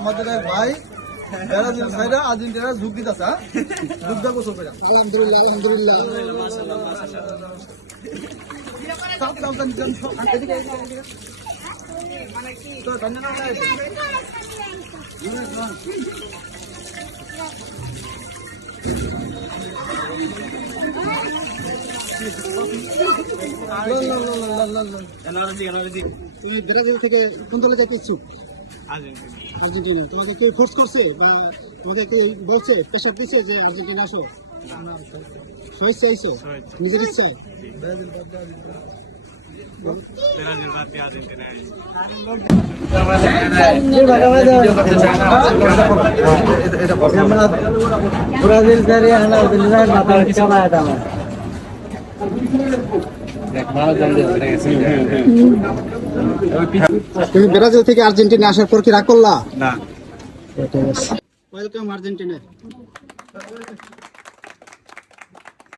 আমাদের এক ভাই ব্রাজিল সাইডে আর্জেন্টিনা যোগ দিতেছে যোগদা গোসল করে আলহামদুলিল্লাহ আলহামদুলিল্লাহ তো ধন্যবাদ তুমি ব্রাজিল থেকে কোন দলে যেতে ইচ্ছুক? আর্জেন্টিনা। তোমাকে কেউ ফোর্স করছে বা তোমাকে কেউ বলছে, প্রেশার দিচ্ছে যে আর্জেন্টিনা আসো? স্বেচ্ছা আইছো, নিজের ইচ্ছে? ব্রাজিল থেকে তুমি ব্রাজিল থেকে আর্জেন্টিনা আসার পর কি রাগ করলা? না ওয়েলকাম আর্জেন্টিনা।